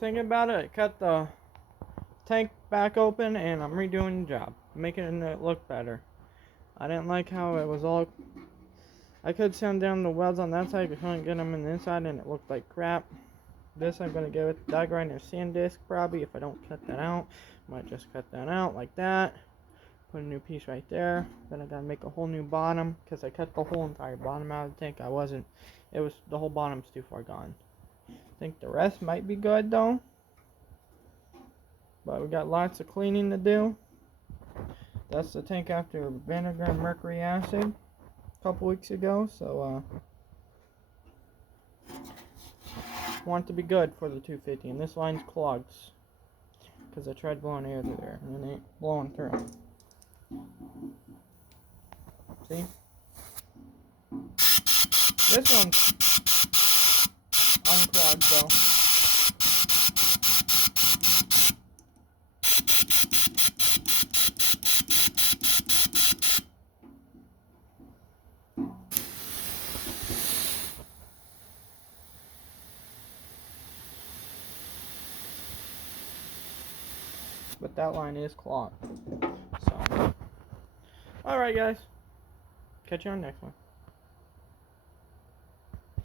Thinking about it, I cut the tank back open and I'm redoing the job, making it look better. I didn't like how it was all. I could sand down the welds on that side, but couldn't get them in the inside, and it looked like crap. This I'm gonna give it die grinder sand disc probably if I don't cut that out. Might just cut that out like that. Put a new piece right there. Then I gotta make a whole new bottom because I cut the whole entire bottom out of the tank. It was the whole bottom's too far gone. I think the rest might be good though. But we got lots of cleaning to do. That's the tank after vinegar and mercury acid a couple weeks ago. So want it to be good for the 250. And this line's clogged because I tried blowing air through there and it ain't blowing through. See? This one's unclogged though. But that line is clogged. So, alright guys. Catch you on the next one.